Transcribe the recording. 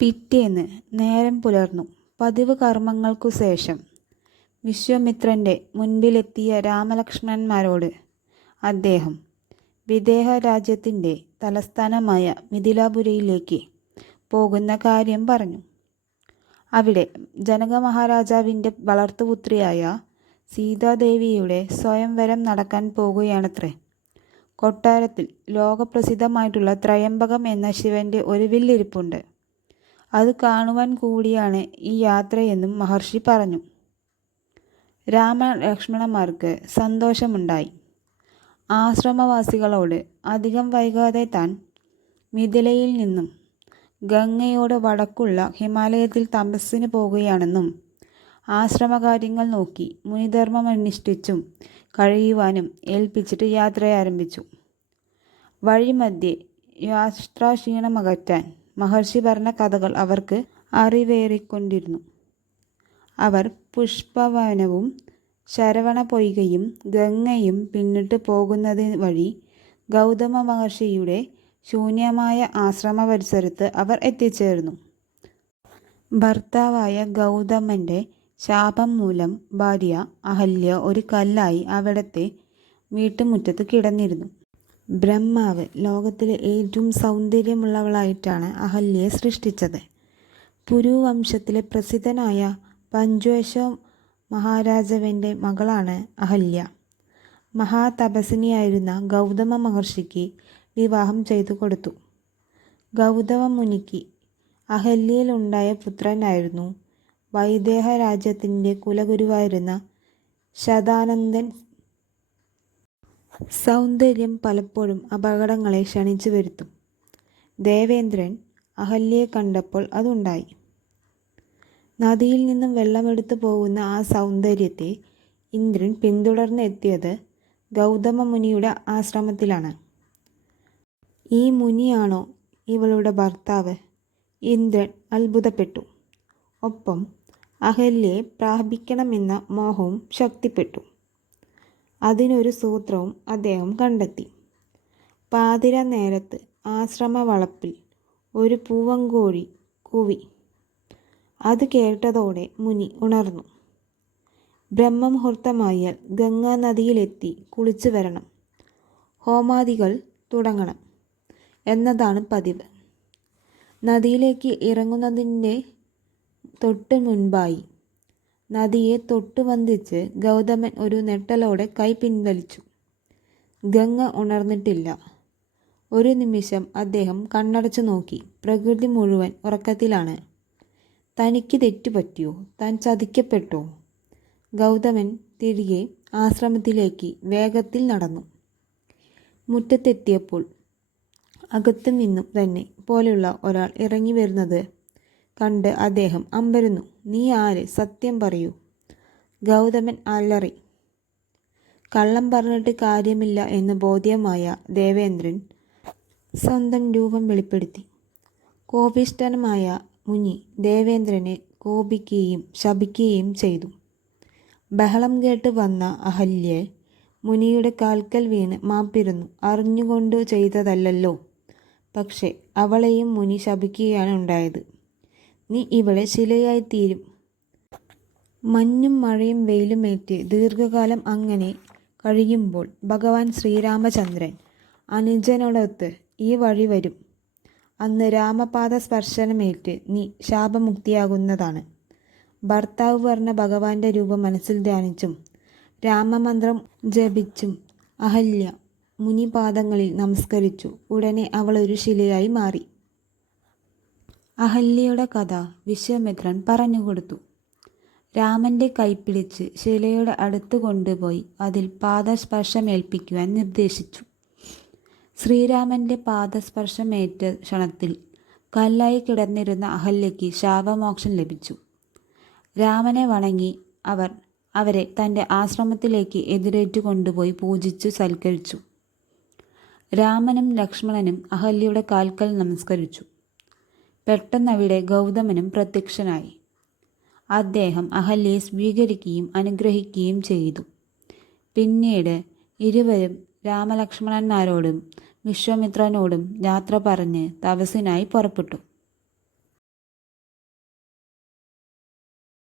പിറ്റേന്ന് നേരം പുലർന്നു. പതിവ് കർമ്മങ്ങൾക്കു ശേഷം വിശ്വാമിത്രൻ്റെ മുൻപിലെത്തിയ രാമലക്ഷ്മണന്മാരോട് അദ്ദേഹം വിദേഹ രാജ്യത്തിൻ്റെ തലസ്ഥാനമായ മിഥിലാപുരിയിലേക്ക് പോകുന്ന കാര്യം പറഞ്ഞു. അവിടെ ജനക മഹാരാജാവിൻ്റെ വളർത്തുപുത്രിയായ സീതാദേവിയുടെ സ്വയംവരം നടക്കാൻ പോകുകയാണത്രേ. കൊട്ടാരത്തിൽ ലോകപ്രസിദ്ധമായിട്ടുള്ള ത്രയംബകം എന്ന ശിവൻ്റെ ഒരു വില്ലിരിപ്പുണ്ട്. അത് കാണുവാൻ കൂടിയാണ് ഈ യാത്രയെന്നും മഹർഷി പറഞ്ഞു. രാമലക്ഷ്മണന്മാർക്ക് സന്തോഷമുണ്ടായി. ആശ്രമവാസികളോട് അധികം വൈകാതെ താൻ മിഥിലയിൽ നിന്നും ഗംഗയോട് വടക്കുള്ള ഹിമാലയത്തിൽ തപസ്സിന് പോകുകയാണെന്നും ആശ്രമകാര്യങ്ങൾ നോക്കി മുനിധർമ്മമനുഷ്ഠിച്ചും കഴിയുവാനും ഏൽപ്പിച്ചിട്ട് യാത്ര ആരംഭിച്ചു. വഴിമധ്യേ യാത്രാക്ഷീണമകറ്റാൻ മഹർഷി പറഞ്ഞ കഥകൾ അവർക്ക് അറിവേറിക്കൊണ്ടിരുന്നു. അവർ പുഷ്പവനവും ശരവണ പൊയ്കയും ഗംഗയും പിന്നിട്ട് പോകുന്നത് വഴി ഗൗതമ മഹർഷിയുടെ ശൂന്യമായ ആശ്രമ പരിസരത്ത് അവർ എത്തിച്ചേർന്നു. ഭർത്താവായ ഗൗതമൻ്റെ ശാപം മൂലം ഭാര്യ അഹല്യ ഒരു കല്ലായി അവിടത്തെ വീട്ടുമുറ്റത്ത് കിടന്നിരുന്നു. ബ്രഹ്മാവ് ലോകത്തിലെ ഏറ്റവും സൗന്ദര്യമുള്ളവളായിട്ടാണ് അഹല്യയെ സൃഷ്ടിച്ചത്. പുരുവംശത്തിലെ പ്രസിദ്ധനായ പഞ്ചേശ മഹാരാജാവിൻ്റെ മകളാണ് അഹല്യ. മഹാതപസ്വിനിയായിരുന്ന ഗൗതമ മഹർഷിക്ക് വിവാഹം ചെയ്തു കൊടുത്തു. ഗൗതമ മുനിക്ക് അഹല്യയിലുണ്ടായ പുത്രനായിരുന്നു വൈദേഹ രാജ്യത്തിൻ്റെ കുലഗുരുവായിരുന്ന ശതാനന്ദൻ. സൗന്ദര്യം പലപ്പോഴും അപകടങ്ങളെ ക്ഷണിച്ചു വരുത്തും. ദേവേന്ദ്രൻ അഹല്യയെ കണ്ടപ്പോൾ അതുണ്ടായി. നദിയിൽ നിന്നും വെള്ളമെടുത്തു പോകുന്ന ആ സൗന്ദര്യത്തെ ഇന്ദ്രൻ പിന്തുടർന്ന് എത്തിയത് ഗൗതമ മുനിയുടെ ആശ്രമത്തിലാണ്. ഈ മുനിയാണോ ഇവളുടെ ഭർത്താവ്? ഇന്ദ്രൻ അത്ഭുതപ്പെട്ടു. ഒപ്പം അഹല്യയെ പ്രാപിക്കണമെന്ന മോഹവും ശക്തിപ്പെട്ടു. അതിനൊരു സൂത്രവും അദ്ദേഹം കണ്ടെത്തി. പാതിര നേരത്ത് ആശ്രമവളപ്പിൽ ഒരു പൂവങ്കോഴി കൂവി. അത് കേട്ടതോടെ മുനി ഉണർന്നു. ബ്രഹ്മമുഹൂർത്തമായാൽ ഗംഗാനദിയിലെത്തി കുളിച്ചു വരണം, ഹോമാദികൾ തുടങ്ങണം എന്നതാണ് പതിവ്. നദിയിലേക്ക് ഇറങ്ങുന്നതിൻ്റെ തൊട്ട് മുൻപായി നദിയെ തൊട്ടു വന്ദിച്ച് ഗൗതമൻ ഒരു നെട്ടലോടെ കൈ പിൻവലിച്ചു. ഗംഗ ഉണർന്നിട്ടില്ല. ഒരു നിമിഷം അദ്ദേഹം കണ്ണടച്ചു നോക്കി. പ്രകൃതി മുഴുവൻ ഉറക്കത്തിലാണ്. തനിക്ക് തെറ്റുപറ്റിയോ? താൻ ചതിക്കപ്പെട്ടോ? ഗൗതമൻ തിരികെ ആശ്രമത്തിലേക്ക് വേഗത്തിൽ നടന്നു. മുറ്റത്തെത്തിയപ്പോൾ അകത്തു നിന്നും തന്നെ പോലെയുള്ള ഒരാൾ ഇറങ്ങി വരുന്നത് കണ്ട് അദ്ദേഹം അമ്പരന്നു. നീ ആര്? സത്യം പറയൂ. ഗൗതമൻ അലറി. കള്ളം പറഞ്ഞിട്ട് കാര്യമില്ല എന്ന് ബോധ്യമായ ദേവേന്ദ്രൻ സ്വന്തം രൂപം വെളിപ്പെടുത്തി. കോപിഷ്ഠനായ മുനി ദേവേന്ദ്രനെ കോപിക്കുകയും ശപിക്കുകയും ചെയ്തു. ബഹളം കേട്ട് വന്ന അഹല്യ മുനിയുടെ കാൽക്കൽ വീണ് മാപ്പിരുന്നു. അറിഞ്ഞുകൊണ്ട് ചെയ്തതല്ലല്ലോ. പക്ഷേ അവളെയും മുനി ശപിക്കുകയാണ് ഉണ്ടായത്. നീ ഇവിടെ ശിലയായി തീരും. മഞ്ഞും മഴയും വെയിലുമേറ്റ് ദീർഘകാലം അങ്ങനെ കഴിയുമ്പോൾ ഭഗവാൻ ശ്രീരാമചന്ദ്രൻ അനുജനോടൊത്ത് ഈ വഴി വരും. അന്ന് രാമപാദ സ്പർശനമേറ്റ് നീ ശാപമുക്തിയാകുന്നതാണ്. ഭർത്താവ് പറഞ്ഞ ഭഗവാന്റെ രൂപം മനസ്സിൽ ധ്യാനിച്ചും രാമമന്ത്രം ജപിച്ചും അഹല്യ മുനിപാദങ്ങളിൽ നമസ്കരിച്ചു. ഉടനെ അവൾ ഒരു ശിലയായി മാറി. അഹല്യയുടെ കഥ വിശ്വാമിത്രൻ പറഞ്ഞുകൊടുത്തു. രാമൻ്റെ കൈപ്പിടിച്ച് ശിലയുടെ അടുത്ത് കൊണ്ടുപോയി അതിൽ പാദസ്പർശമേൽപ്പിക്കുവാൻ നിർദ്ദേശിച്ചു. ശ്രീരാമൻ്റെ പാദസ്പർശമേറ്റ ക്ഷണത്തിൽ കല്ലായി കിടന്നിരുന്ന അഹല്യയ്ക്ക് ശാപമോക്ഷം ലഭിച്ചു. രാമനെ വണങ്ങി അവരെ തൻ്റെ ആശ്രമത്തിലേക്ക് എതിരേറ്റു കൊണ്ടുപോയി പൂജിച്ചു സൽക്കരിച്ചു. രാമനും ലക്ഷ്മണനും അഹല്യയുടെ കാൽക്കൽ നമസ്കരിച്ചു. പെട്ടെന്നവിടെ ഗൗതമനും പ്രത്യക്ഷനായി. അദ്ദേഹം അഹല്യയെ സ്വീകരിക്കുകയും അനുഗ്രഹിക്കുകയും ചെയ്തു. പിന്നീട് ഇരുവരും രാമലക്ഷ്മണന്മാരോടും വിശ്വാമിത്രനോടും യാത്ര പറഞ്ഞ് തപസ്സിനായി പുറപ്പെട്ടു.